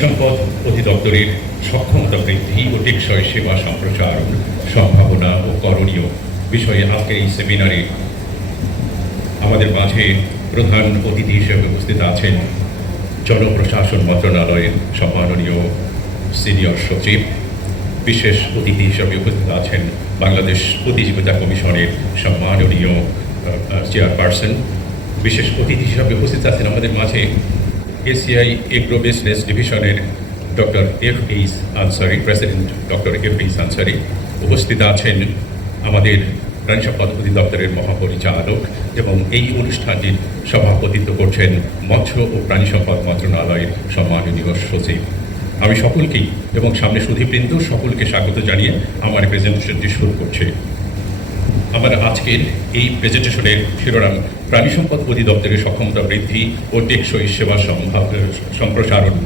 সম্পদ অধিদপ্তরের সক্ষমতা বৃদ্ধি ও টেকসই সেবা সম্প্রসারণ সম্ভাবনা ও করণীয় বিষয়ে আজকের এই সেমিনারে আমাদের মাঝে প্রধান অতিথি হিসেবে উপস্থিত আছেন জনপ্রশাসন মন্ত্রণালয়ের সম্মাননীয় সিনিয়র সচিব, বিশেষ অতিথি হিসেবে উপস্থিত আছেন বাংলাদেশ প্রতিযোগিতা কমিশনের সম্মাননীয় চেয়ারপারসন। বিশেষ অতিথি হিসাবে উপস্থিত আছেন আমাদের মাঝে এসিআই এগ্রো বিজনেস ডিভিশনের doctor F H Ansari president doctor F H Ansari উপস্থিত আছেন আমাদের প্রাণী সম্পদ অধিদপ্তরের মহাপরিচালক এবং এই অনুষ্ঠানটির সভাপতিত্ব করছেন মৎস্য ও প্রাণী সম্পদ মন্ত্রণালয়ের সম্মাননীয় সচিব। আমি সকলকেই এবং সামনে সুধীবৃন্দ সকলকে স্বাগত জানিয়ে আমার প্রেজেন্টেশনটি শুরু করছি। আমার আজকের এই প্রেজেন্টেশনের শিরোনাম প্রাণী সম্পদ অধিদপ্তরের সক্ষমতা বৃদ্ধি ও টেকসই সেবা সম্প্রসারণ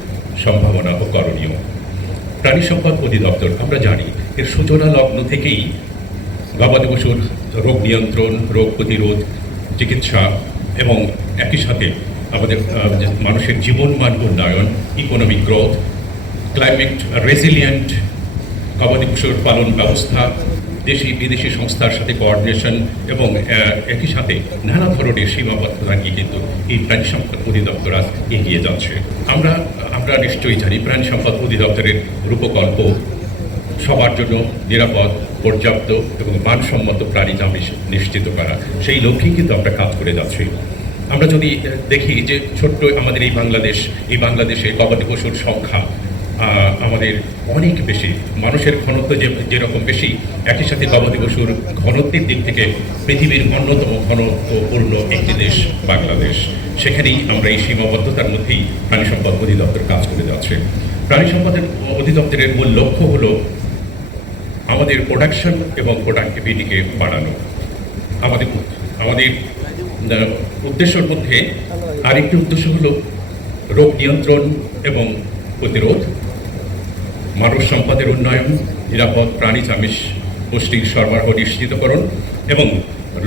সম্ভাবনা ও করণীয়। প্রাণী সম্পদ অধিদপ্তর, আমরা জানি, এর সূচনা লগ্ন থেকেই গবাদি পশুর রোগ নিয়ন্ত্রণ, রোগ প্রতিরোধ, চিকিৎসা এবং একই সাথে আমাদের মানুষের জীবনমান উন্নয়ন ইকোনমিক গ্রোথ ক্লাইমেট রেজিলিয়েন্ট গবাদি পশুর পালন ব্যবস্থা দেশি, বিদেশি সংস্থার সাথে কোঅর্ডিনেশন এবং একই সাথে নানা ধরনের সীমাবদ্ধতা নিয়ে কিন্তু এই প্রাণী সম্পদ অধিদপ্তর আজ এগিয়ে যাচ্ছে। আমরা আমরা নিশ্চয়ই জানি প্রাণী সম্পদ অধিদপ্তরের রূপকল্প সবার জন্য নিরাপদ, পর্যাপ্ত এবং মানসম্মত প্রাণী আমিষ নিশ্চিত করা, সেই লক্ষ্যেই কিন্তু আমরা কাজ করে যাচ্ছি। আমরা যদি দেখি যে ছোট্ট আমাদের এই বাংলাদেশ, এই বাংলাদেশে গবাদি পশুর সংখ্যা আমাদের অনেক বেশি। মানুষের ঘনত্ব যে যেরকম বেশি, একই সাথে গবাদি পশুর ঘনত্বের দিক থেকে পৃথিবীর অন্যতম ঘনত্বপূর্ণ একটি দেশ বাংলাদেশ। সেখানেই আমরা এই সীমাবদ্ধতার মধ্যেই প্রাণী সম্পদ অধিদপ্তর কাজ করে যাচ্ছে। প্রাণী সম্পদের অধিদপ্তরের মূল লক্ষ্য হলো আমাদের প্রোডাকশন এবং প্রোডাক্টিভিটিকে বাড়ানো। আমাদের আমাদের উদ্দেশ্যের মধ্যে আরেকটি উদ্দেশ্য হলো রোগ নিয়ন্ত্রণ এবং প্রতিরোধ। মানব সম্পদের উন্নয়ন, নিরাপদ প্রাণী আমিষ পুষ্টির সরবরাহ নিশ্চিতকরণ এবং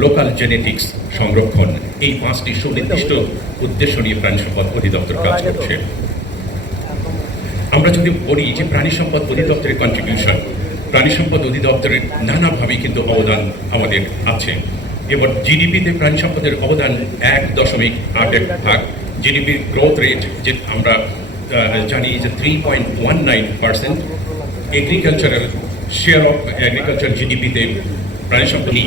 লোকাল জেনেটিক্স সংরক্ষণ এই পাঁচটি সুনির্দিষ্ট উদ্দেশ্য নিয়ে প্রাণী সম্পদ অধিদপ্তর কাজ করছে। আমরা যদি বলি যে প্রাণী সম্পদ অধিদপ্তরের কন্ট্রিবিউশন প্রাণী সম্পদ অধিদপ্তরের নানাভাবেই কিন্তু অবদান আমাদের আছে। এবার জিডিপিতে প্রাণী সম্পদের অবদান এক দশমিক আট এক ভাগ। জিডিপির গ্রোথ রেট যে আমরা জানি যে three point one nine percent agricultural share of agriculture জিডিপিতে প্রাণী সম্পদ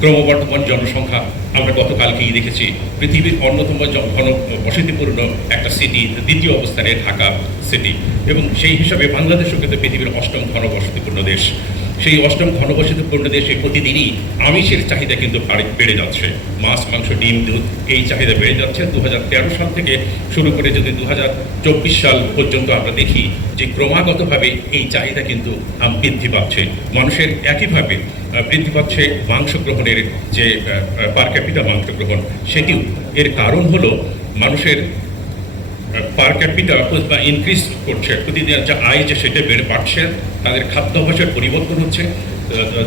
ক্রমবর্ধমান জনসংখ্যা আমরা গতকালকেই দেখেছি। পৃথিবীর অন্যতম ঘন বসতিপূর্ণ একটা সিটি দ্বিতীয় অবস্থানে ঢাকা সিটি এবং সেই হিসাবে বাংলাদেশও কিন্তু পৃথিবীর অষ্টম ঘনবসতিপূর্ণ দেশ। সেই অষ্টম ঘনবসতিপূর্ণ দেশে প্রতিদিনই আমিষের চাহিদা কিন্তু বেড়ে যাচ্ছে। মাছ, মাংস, ডিম, দুধ এই চাহিদা বেড়ে যাচ্ছে। দু হাজার তেরো সাল থেকে শুরু করে যদি দু হাজার চব্বিশ সাল পর্যন্ত আমরা দেখি যে ক্রমাগতভাবে এই চাহিদা কিন্তু বৃদ্ধি পাচ্ছে। মানুষের একইভাবে বৃদ্ধি পাচ্ছে মাংস গ্রহণের যে পার ক্যাপিটা মাংস গ্রহণ। সেটিও এর কারণ হলো মানুষের পার ক্যাপিটা বা ইনক্রিজ করছে, প্রতিদিন যে আয় যে সেটা বেড়ে বাড়ছে, তাদের খাদ্যাভ্যাসের পরিবর্তন হচ্ছে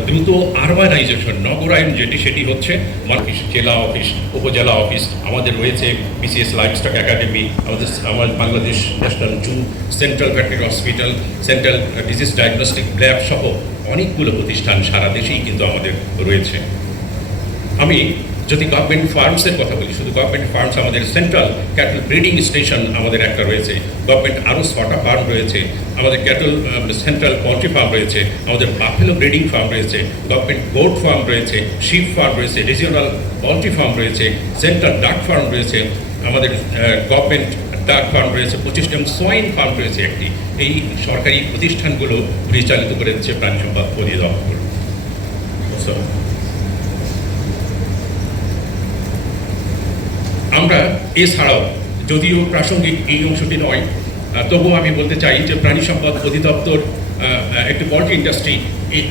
দ্রুত আরবানাইজেশন নগরায়ন যেটি, সেটি হচ্ছে অফিস জেলা অফিস উপজেলা অফিস আমাদের রয়েছে বিসিএস লাইফস্টক একাডেমি আমাদের আমার Bangladesh national zoo central veterinary hospital central disease diagnostic lab সহ অনেকগুলো প্রতিষ্ঠান সারা দেশেই কিন্তু আমাদের রয়েছে। আমি যদি গভর্নমেন্ট ফার্মসের কথা বলি, শুধু গভর্নমেন্ট ফার্মস আমাদের সেন্ট্রাল ক্যাটল ব্রিডিং স্টেশন আমাদের একটা রয়েছে গভর্নমেন্ট আরও ছটা ফার্ম রয়েছে, আমাদের ক্যাটল সেন্ট্রাল পল্ট্রি ফার্ম রয়েছে, আমাদের বাফেলো ব্রিডিং ফার্ম রয়েছে গভর্নমেন্ট গোট ফার্ম রয়েছে শিপ ফার্ম রয়েছে রিজিওনাল পল্ট্রি ফার্ম রয়েছে সেন্ট্রাল ডাক ফার্ম রয়েছে, আমাদের গভর্নমেন্ট ডাক ফার্ম রয়েছে পঁচিশটা এবং সোয়াইন ফার্ম রয়েছে একটি। এই সরকারি প্রতিষ্ঠানগুলো পরিচালিত করে দিচ্ছে প্রাণী সম্পদ আমরা এছাড়াও যদিও প্রাসঙ্গিক এই অংশটি নয় তবুও আমি বলতে চাই যে প্রাণী সম্পদ অধিদপ্তর একটি পোল্ট্রি ইন্ডাস্ট্রি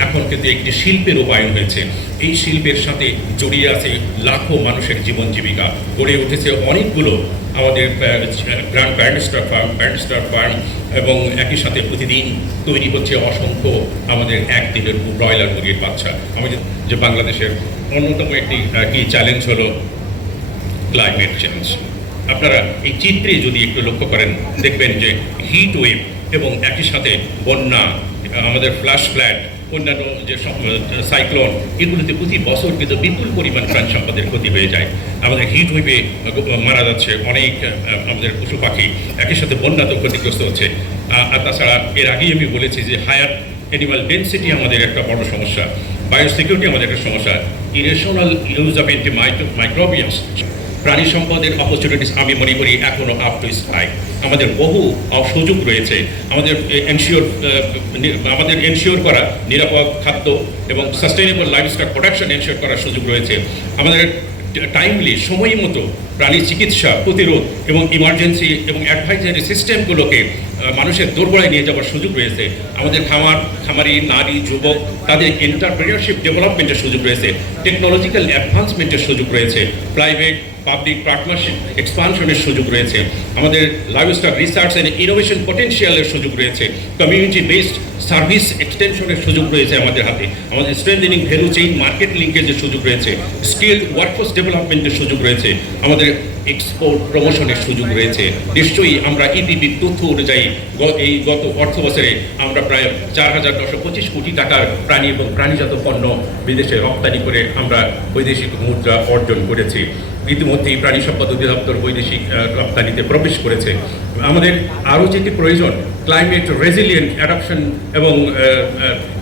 এখন কিন্তু একটি শিল্পের রূপায়ণ হয়েছে। এই শিল্পের সাথে জড়িয়ে আছে লাখো মানুষের জীবন জীবিকা। গড়ে উঠেছে অনেকগুলো আমাদের গ্র্যান্ড ব্যান্ডস্টার ফার্ম ব্যান্ডস্টার ফার্ম এবং একই সাথে প্রতিদিন তৈরি হচ্ছে অসংখ্য আমাদের এক একদিনের ব্রয়লার মুরগির বাচ্চা। আমাদের যে বাংলাদেশের অন্যতম একটি কি চ্যালেঞ্জ হলো ক্লাইমেট চেঞ্জ আপনারা এই চিত্রে যদি একটু লক্ষ্য করেন, দেখবেন যে হিট ওয়েভ এবং একই সাথে বন্যা, আমাদের ফ্ল্যাশ ফ্ল্যাট অন্যান্য যে সাইক্লোন এগুলোতে প্রতি বছর কিন্তু বিপুল পরিমাণ প্রাণ সম্পদের ক্ষতি হয়ে যায়। আমাদের হিট ওয়েভে মারা যাচ্ছে অনেক আমাদের পশু পাখি, একই সাথে বন্যাতেও ক্ষতিগ্রস্ত হচ্ছে। আর তাছাড়া এর আগেই আমি বলেছি যে হায়ার অ্যানিমাল ডেন্সিটি আমাদের একটা বড় সমস্যা। বায়োসিকিউরিটি আমাদের একটা সমস্যা। Irrational use of antimicrobials প্রাণী সম্পদের অপরচুনিটিস আমি মনে করি এখনও আপ টু স্কাই আমাদের বহু সুযোগ রয়েছে। আমাদের এনশিওর আমাদের এনশিওর করা নিরাপদ খাদ্য এবং সাস্টেইনেবল লাইফস্টক প্রোডাকশন এনশিওর করার সুযোগ রয়েছে। আমাদের টাইমলি সময় মতো প্রাণী চিকিৎসা, প্রতিরোধ এবং ইমার্জেন্সি এবং অ্যাডভাইজারি সিস্টেমগুলোকে মানুষের দোরগোড়ায় নিয়ে যাওয়ার সুযোগ রয়েছে। আমাদের খামার, খামারি, নারী, যুবক, তাদের এন্টারপ্রেনিয়রশিপ ডেভেলপমেন্টের সুযোগ রয়েছে। টেকনোলজিক্যাল অ্যাডভান্সমেন্টের সুযোগ রয়েছে। প্রাইভেট পাবলিক পার্টনারশিপ এক্সপানশনের সুযোগ রয়েছে। আমাদের লাইফস্টক রিসার্চ অ্যান্ড ইনোভেশন পটেনশিয়ালের সুযোগ রয়েছে। কমিউনিটি বেসড সার্ভিস এক্সটেনশনের সুযোগ রয়েছে আমাদের হাতে। আমাদের স্ট্রেন্থেনিং ভ্যালু চেইন মার্কেট লিঙ্কেজের সুযোগ রয়েছে। স্কিল ওয়ার্কফোর্স ডেভেলপমেন্টের সুযোগ রয়েছে। আমাদের এক্সপোর্ট প্রমোশনের সুযোগ রয়েছে। নিশ্চয়ই আমরা ইপিপি তথ্য অনুযায়ী এই গত অর্থ বছরে আমরা প্রায় চার হাজার নশো পঁচিশ কোটি টাকার প্রাণী এবং প্রাণীজাত পণ্য বিদেশে রপ্তানি করে আমরা বৈদেশিক মুদ্রা অর্জন করেছি। ইতিমধ্যেই প্রাণী সম্পদ অধিদপ্তর বৈদেশিক রপ্তানিতে প্রবেশ করেছে। আমাদের আরও যেটি প্রয়োজন ক্লাইমেট রেজিলিয়েন্ট অ্যাডাপশন এবং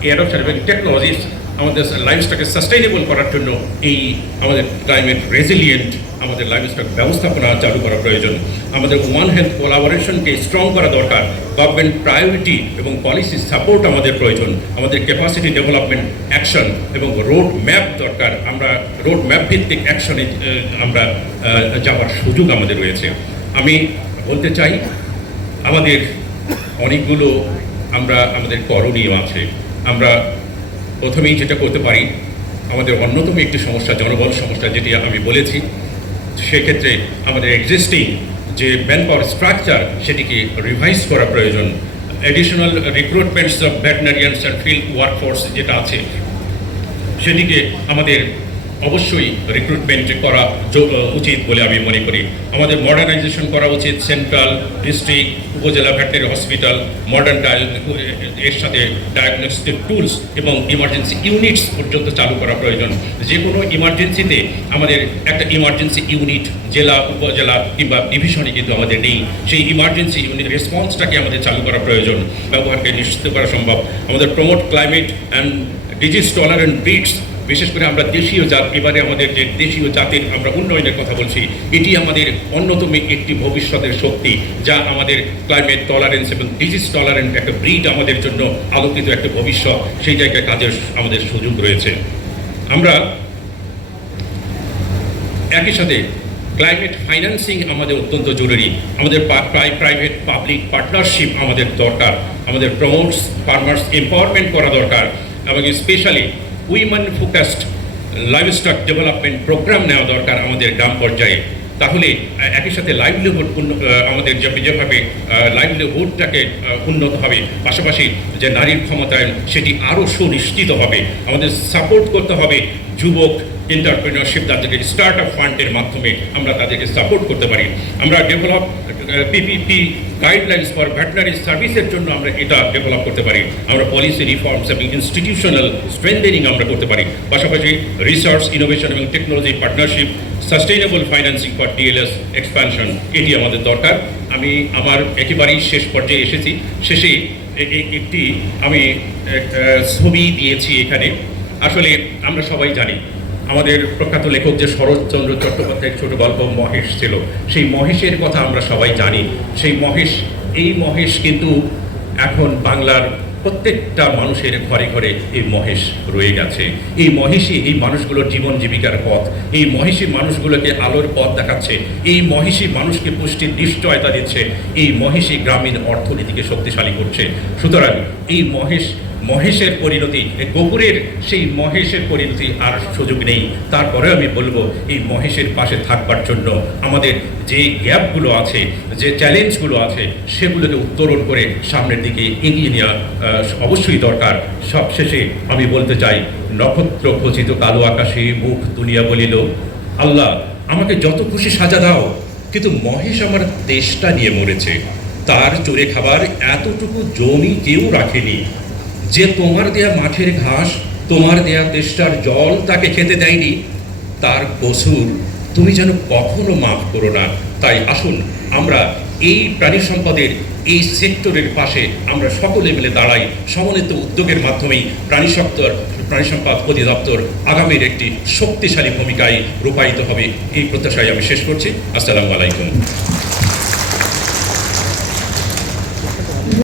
এই অ্যাডাপশন এবং টেকনোলজিস আমাদের লাইফস্টকে সাস্টেইনেবল করার জন্য এই আমাদের ক্লাইমেট রেজিলিয়েন্ট আমাদের লাইফস্টক ব্যবস্থাপনা চালু করা প্রয়োজন। আমাদের ওয়ান হেলথ কোলাবোরেশনকে স্ট্রং করা দরকার। গভর্নমেন্ট প্রায়োরিটি এবং পলিসি সাপোর্ট আমাদের প্রয়োজন। আমাদের ক্যাপাসিটি ডেভেলপমেন্ট অ্যাকশন এবং রোড ম্যাপ দরকার। আমরা রোড ম্যাপ ভিত্তিক অ্যাকশনে আমরা যাওয়ার সুযোগ আমাদের রয়েছে। আমি বলতে চাই, আমাদের অনেকগুলো আমরা, আমাদের করণীয় আছে। আমরা প্রথমেই যেটা করতে পারি, আমাদের অন্যতম একটি সমস্যা, জনবল সমস্যা যেটি আমি বলেছি, সেক্ষেত্রে আমাদের এক্সিস্টিং যে ম্যান পাওয়ার স্ট্রাকচার সেটিকে রিভাইজ করা প্রয়োজন। Additional recruitments of veterinarians and field workforce যেটা আছে, সেটিকে আমাদের অবশ্যই রিক্রুটমেন্ট করা উচিত বলে আমি মনে করি। আমাদের মডার্নাইজেশন করা উচিত central district upazila veterinary hospital modern এর সাথে ডায়াগনস্টিক টুলস এবং ইমার্জেন্সি ইউনিটস পর্যন্ত চালু করা প্রয়োজন। যে কোনো ইমার্জেন্সিতে আমাদের একটা ইমার্জেন্সি ইউনিট জেলা, উপজেলা কিংবা ডিভিশনে কিন্তু আমাদের নেই। সেই ইমার্জেন্সি ইউনিট রেসপন্সটাকে আমাদের চালু করা প্রয়োজন। ব্যবহারকে নিশ্চিত করা সম্ভব। আমাদের promote climate and disease tolerant breeds বিশেষ করে আমরা দেশীয় জাত, এবারে আমাদের যে দেশীয় জাতির আমরা উন্নয়নের কথা বলছি, এটি আমাদের অন্যতম একটি ভবিষ্যতের শক্তি, যা আমাদের ক্লাইমেট টলারেন্স এবং ডিজিজ টলারেন্ট একটা ব্রিড আমাদের জন্য আলোকিত একটা ভবিষ্যৎ, সেই জায়গায় কাজের আমাদের সুযোগ রয়েছে। আমরা একই সাথে ক্লাইমেট ফাইন্যান্সিং আমাদের অত্যন্ত জরুরি, আমাদের প্রাইভেট পাবলিক পার্টনারশিপ আমাদের দরকার, আমাদের প্রমোটস ফার্মার্স এম্পাওয়ারমেন্ট করা দরকার, এবং specially women focused livestock development programme নেওয়া দরকার আমাদের গ্রাম পর্যায়ে। তাহলে একই সাথে লাইভলিহুড আমাদের যেভাবে লাইভলিহুডটাকে উন্নত হবে, পাশাপাশি যে নারীর ক্ষমতায় সেটি আরও সুনিশ্চিত হবে। আমাদের সাপোর্ট করতে হবে যুবক এন্টারপ্রেনারশিপ তাদেরকে স্টার্ট আপ ফান্ডের মাধ্যমে আমরা তাদেরকে সাপোর্ট করতে পারি। আমরা develop PPP guidelines for veterinary সার্ভিসের জন্য আমরা এটা ডেভেলপ করতে পারি। আমরা পলিসি রিফর্মস এবং ইনস্টিটিউশনাল স্ট্রেন্থেনিং আমরা করতে পারি। পাশাপাশি রিসার্চ ইনোভেশন এবং technology partnership sustainable financing for DLS expansion এটি আমাদের দরকার। আমি আমার একেবারেই শেষ পর্যায়ে এসেছি। শেষে একটি আমি ছবি দিয়েছি এখানে। আসলে আমরা সবাই জানি, আমাদের প্রখ্যাত লেখক যে শরৎচন্দ্র চট্টোপাধ্যায়ের ছোট গল্প মহেশ ছিল, সেই মহেশের কথা আমরা সবাই জানি। সেই মহেশ, এই মহেশ কিন্তু এখন বাংলার প্রত্যেকটা মানুষের ঘরে ঘরে এই মহেশ রয়ে গেছে। এই মহিষী এই মানুষগুলোর জীবন জীবিকার পথ। এই মহিষী মানুষগুলোকে আলোর পথ দেখাচ্ছে। এই মহিষী মানুষকে পুষ্টির নিশ্চয়তা দিচ্ছে। এই মহিষী গ্রামীণ অর্থনীতিকে শক্তিশালী করছে। সুতরাং এই মহেশ মহেশের পরিণতি গোপুরের সেই মহেশের পরিণতি আর সুযোগ নেই। তারপরে আমি বলব, এই মহেশের পাশে থাকবার জন্য আমাদের যে গ্যাপগুলো আছে, যে চ্যালেঞ্জগুলো আছে, সেগুলোকে উত্তরণ করে সামনের দিকে এগিয়ে নেওয়া অবশ্যই দরকার। সবশেষে আমি বলতে চাই, নক্ষত্র খচিত কালো আকাশে মুখ দুনিয়া বলিল, আল্লাহ, আমাকে যত খুশি সাজা দাও, কিন্তু মহেশ আমার দেশটা নিয়ে মরেছে। তার চোরে খাবার এতটুকু জমি কেউ রাখেনি। যে তোমার দেয়া মাঠের ঘাস, তোমার দেয়া তেষ্টার জল তাকে খেতে দেয়নি, তার কসুর তুমি যেন কখনো মাফ করো না। তাই আসুন, আমরা এই প্রাণী সম্পদের এই সেক্টরের পাশে আমরা সকলে মিলে দাঁড়াই। সমন্বিত উদ্যোগের মাধ্যমেই প্রাণী সপ্তর প্রাণী সম্পদ অধিদপ্তর আগামীর একটি শক্তিশালী ভূমিকায় রূপায়িত হবে। এই প্রত্যাশায় আমি শেষ করছি। আসসালামু আলাইকুম।